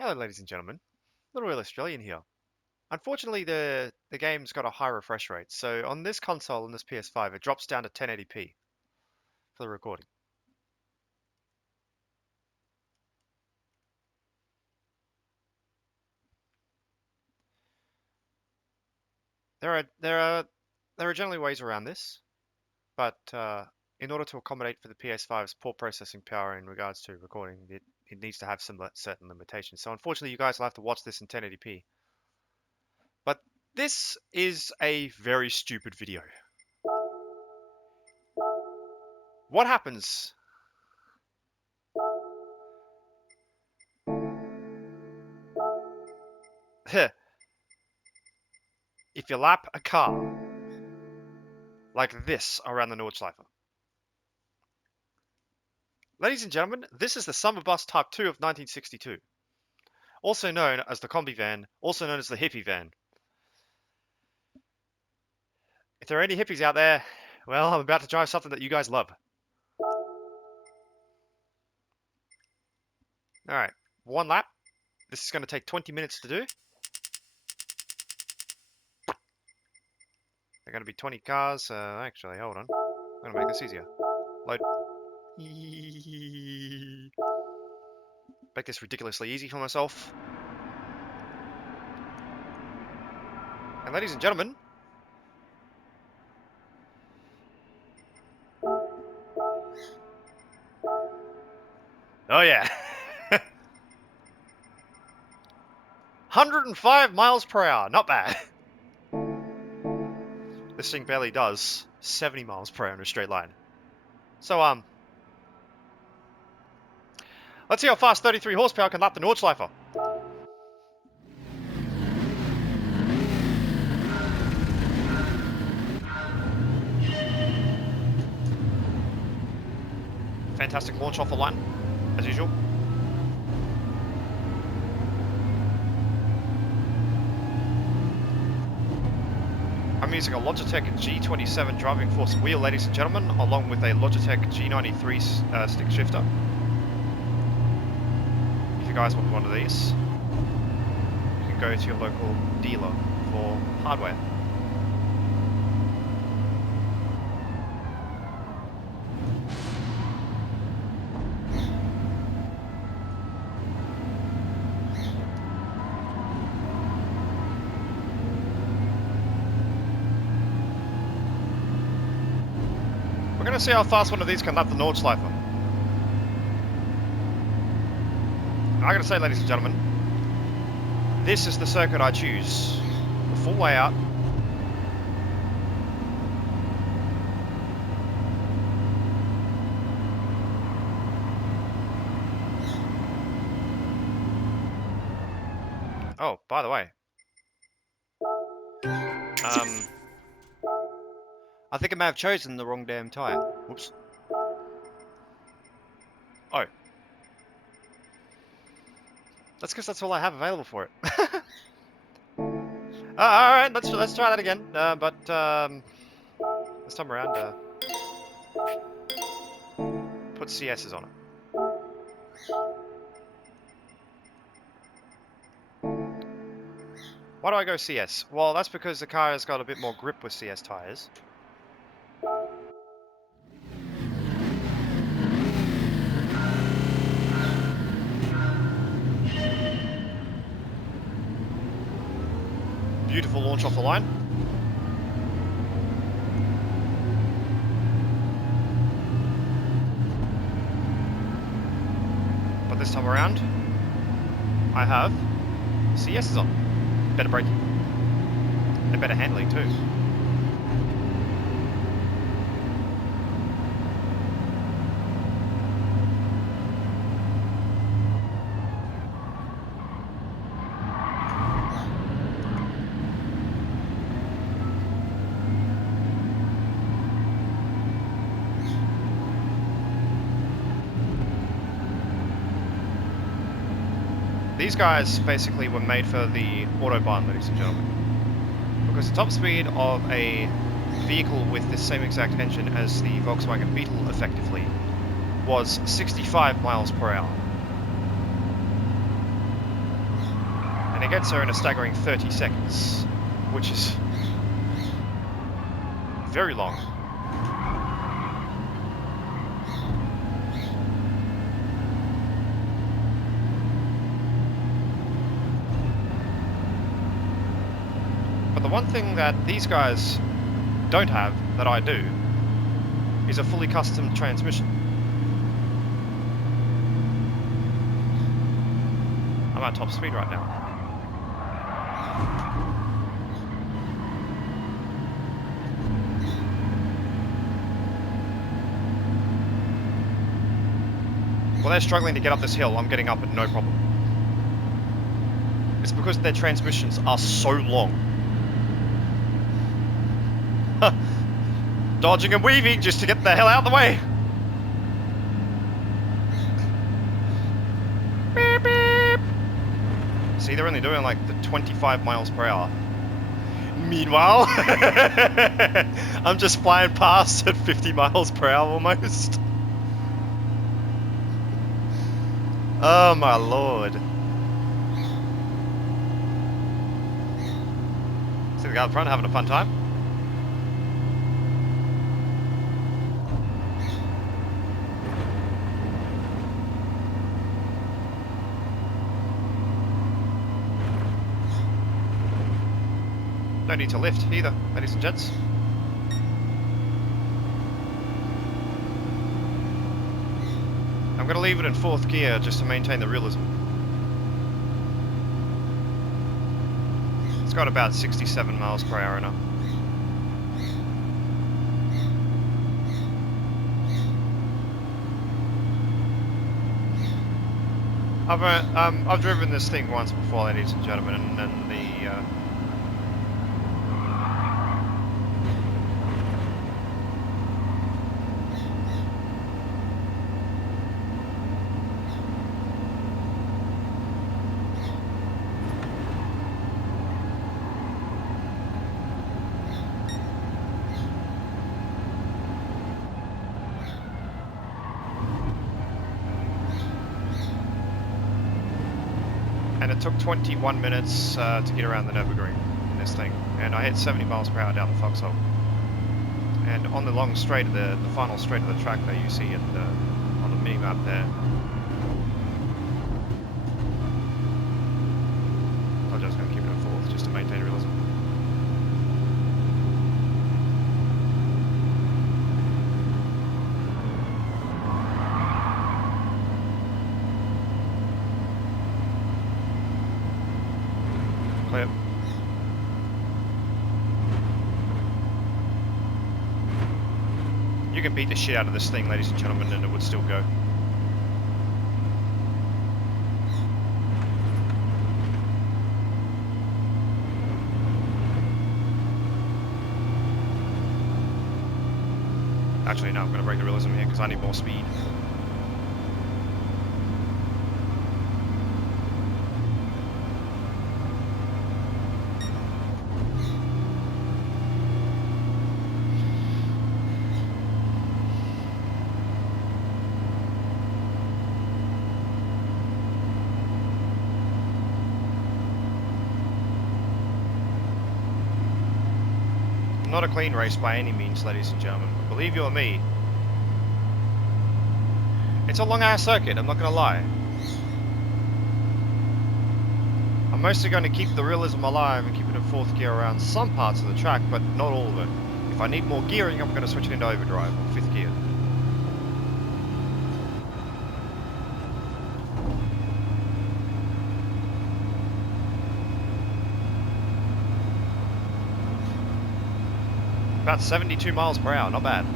Hello ladies and gentlemen, Little Real Australian here. Unfortunately the game's got a high refresh rate, so on this console, on this PS5, it drops down to 1080p for the recording. There are generally ways around this, but in order to accommodate for the PS5's poor processing power in regards to recording, it needs to have some certain limitations. So unfortunately you guys will have to watch this in 1080p. But this is a very stupid video. What happens if you lap a car like this around the Nordszleife? Ladies and gentlemen, this is the Sambabus Type 2 of 1962, also known as the Combi van, also known as the hippie van. If there are any hippies out there, well, I'm about to drive something that you guys love. Alright, one lap. This is going to take 20 minutes to do. There are going to be 20 cars. Actually, hold on. I'm going to make this easier. Load. Make this ridiculously easy for myself. And ladies and gentlemen, oh yeah, 105 miles per hour, not bad. This thing barely does 70 miles per hour in a straight line. So, let's see how fast 33 horsepower can lap the Nordszleife. Fantastic launch off the line, as usual. I'm using a Logitech G7 driving force wheel, ladies and gentlemen, along with a Logitech G93 stick shifter. If you guys want one of these, you can go to your local dealer for hardware. We're going to see how fast one of these can lap the Nordszleife. I gotta say, ladies and gentlemen, this is the circuit I choose. The full layout. Oh, by the way. I think I may have chosen the wrong damn tyre. Whoops. Oh. That's because that's all I have available for it. Alright, let's try that again. This time around, put CS's on it. Why do I go CS? Well, that's because the car has got a bit more grip with CS tyres. Beautiful launch off the line. But this time around, I have CS's on. Better braking. And better handling too. These guys basically were made for the Autobahn, ladies and gentlemen. Because the top speed of a vehicle with the same exact engine as the Volkswagen Beetle, effectively, was 65 miles per hour. And it gets there in a staggering 30 seconds, which is very long. But the one thing that these guys don't have, that I do, is a fully custom transmission. I'm at top speed right now. Well, they're struggling to get up this hill. I'm getting up it no problem. It's because their transmissions are so long. Dodging and weaving just to get the hell out of the way. Beep, beep. See, they're only doing like the 25 miles per hour. Meanwhile, I'm just flying past at 50 miles per hour almost. Oh my lord. See the guy up front having a fun time? No need to lift either, ladies and gents. I'm going to leave it in 4th gear just to maintain the realism. It's got about 67 miles per hour now. I've driven this thing once before, ladies and gentlemen, and the and it took 21 minutes to get around the Nürburgring in this thing, and I hit 70 miles per hour down the foxhole. And on the long straight of the final straight of the track there, you see it on the mini map there. I'm just going to keep it at 4th just to maintain realism. Clear. You can beat the shit out of this thing, ladies and gentlemen, and it would still go. Actually, no, I'm going to break the realism here because I need more speed. Not a clean race by any means, ladies and gentlemen, but believe you or me, it's a long ass circuit, I'm not going to lie. I'm mostly going to keep the realism alive and keep it in 4th gear around some parts of the track, but not all of it. If I need more gearing, I'm going to switch it into overdrive or 5th gear. About 72 miles per hour, not bad.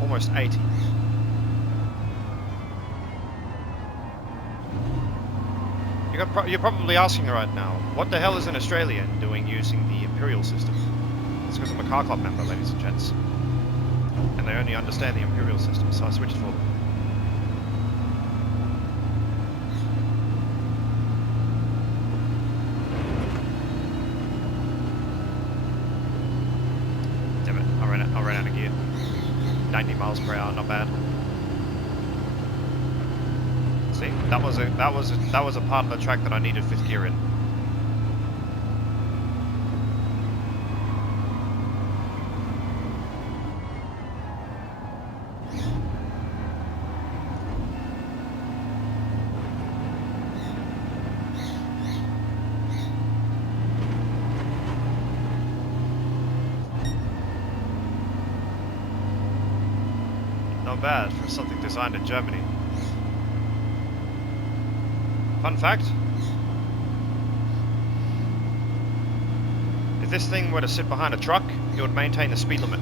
Almost 80. You're probably asking right now, what the hell is an Australian doing using the Imperial system? It's because I'm a car club member, ladies and gents. And they only understand the Imperial system, so I switched for them. miles per hour, not bad. See, that was a part of the track that I needed fifth gear in. Not bad for something designed in Germany. Fun fact, if this thing were to sit behind a truck, it would maintain the speed limit.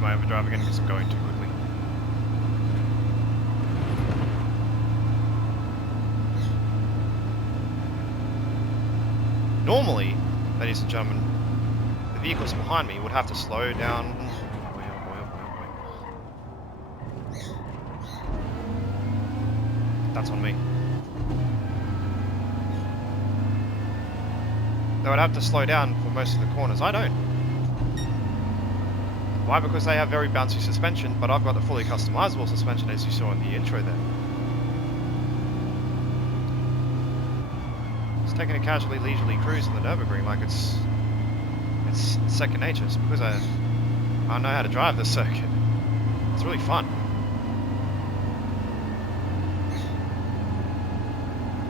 My overdrive again because I'm going too quickly. Normally, ladies and gentlemen, the vehicles behind me would have to slow down. That's on me. They would have to slow down for most of the corners. I don't. Why? Because they have very bouncy suspension, but I've got the fully customizable suspension as you saw in the intro there. It's taking a casually, leisurely cruise in the Nürburgring like it's second nature. It's because I know how to drive this circuit. It's really fun.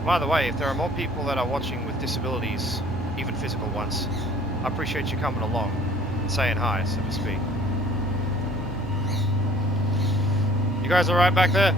By the way, if there are more people that are watching with disabilities, even physical ones, I appreciate you coming along and saying hi, so to speak. You guys alright back there?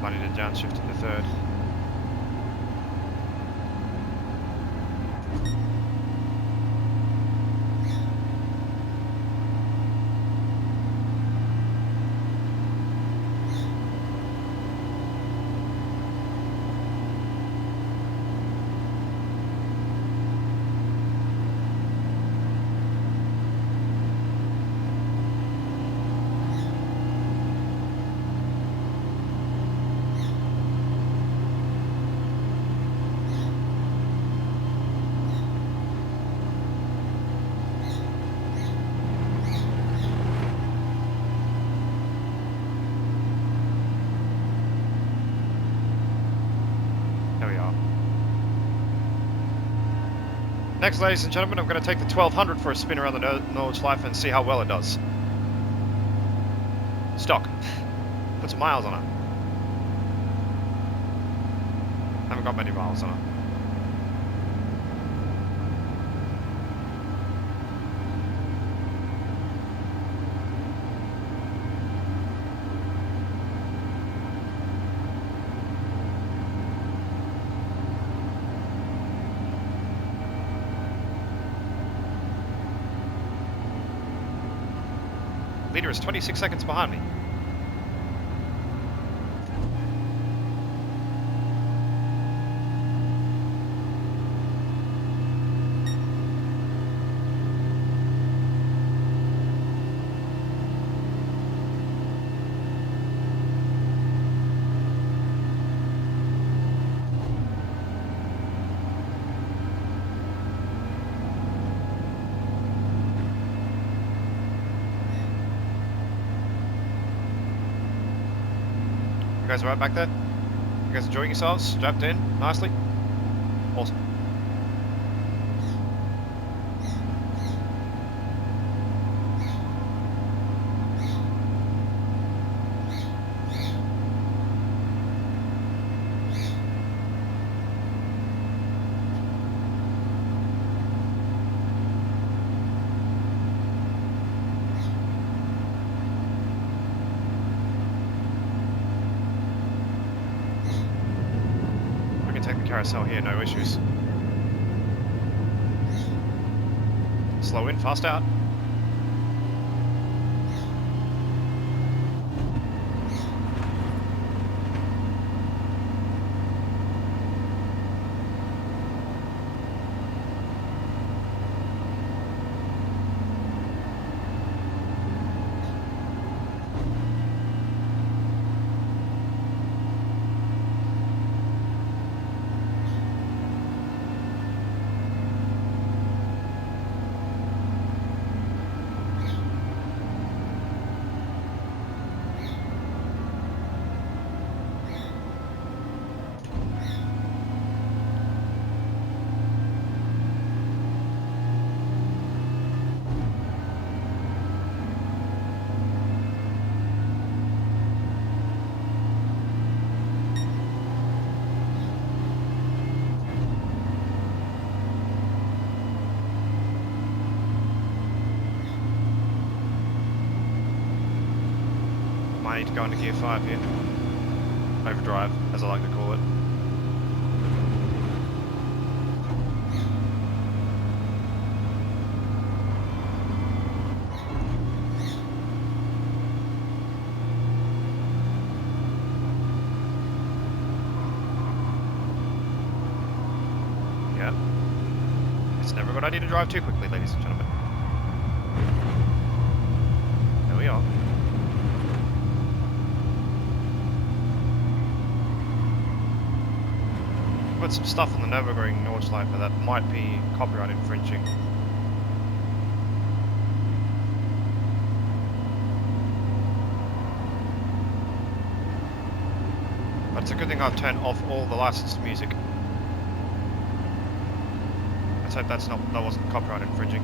I need to downshift into third. Next, ladies and gentlemen, I'm going to take the 1200 for a spin around the Nordszleife and see how well it does. Stock. Put some miles on it. Haven't got many miles on it. Leader is 26 seconds behind me. You guys alright back there? You guys enjoying yourselves? Strapped in nicely? Awesome. carousel here, no issues. Slow in, fast out. I need to go into gear 5 here. Overdrive, as I like to call it. Yep. It's never a good idea to drive too quickly, ladies and gentlemen. There we are. Put some stuff on the Nürburgring Nordszleife that might be copyright infringing. But it's a good thing I've turned off all the licensed music. Let's hope that wasn't copyright infringing.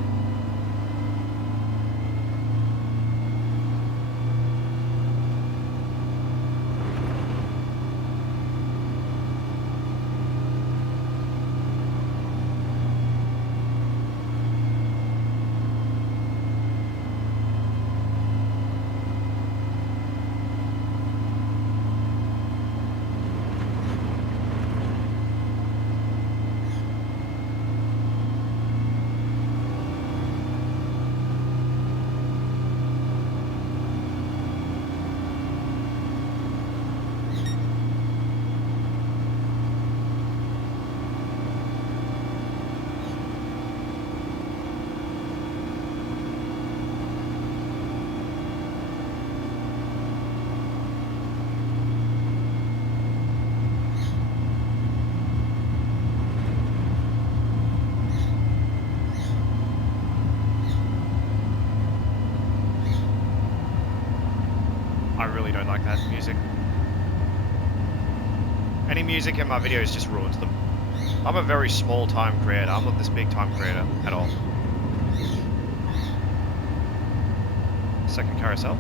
I really don't like that music. Any music in my videos just ruins them. I'm a very small time creator. I'm not this big time creator at all. Second carousel.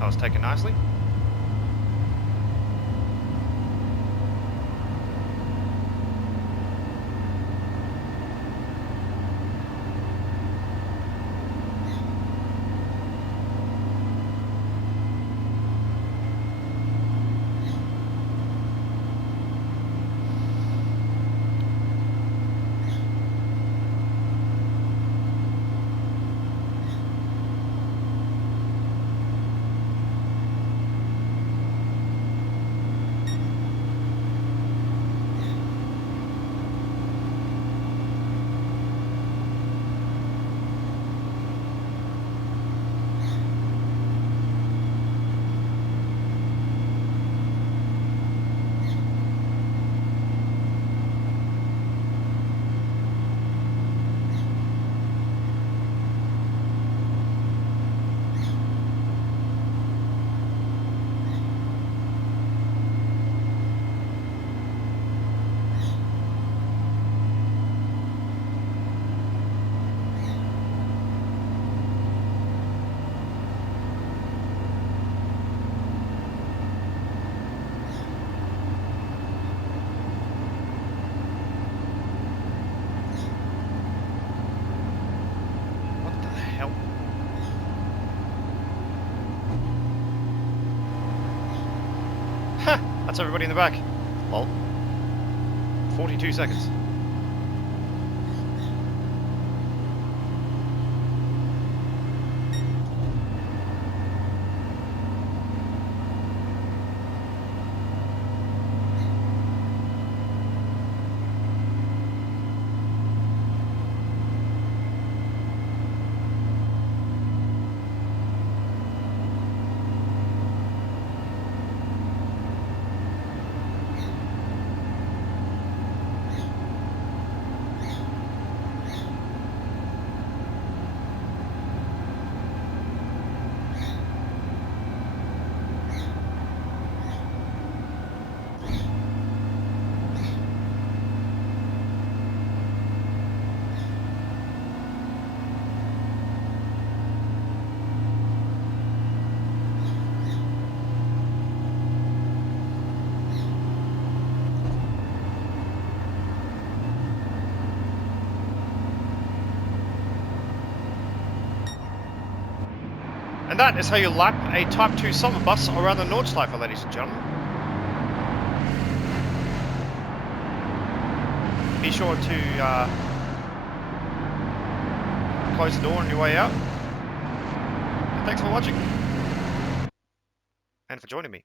That was taken nicely. That's everybody in the back. Lol. 42 seconds. And that is how you lap a Type 2 Sambabus around the Nordszleife, ladies and gentlemen. Be sure to close the door on your way out. And thanks for watching. And for joining me.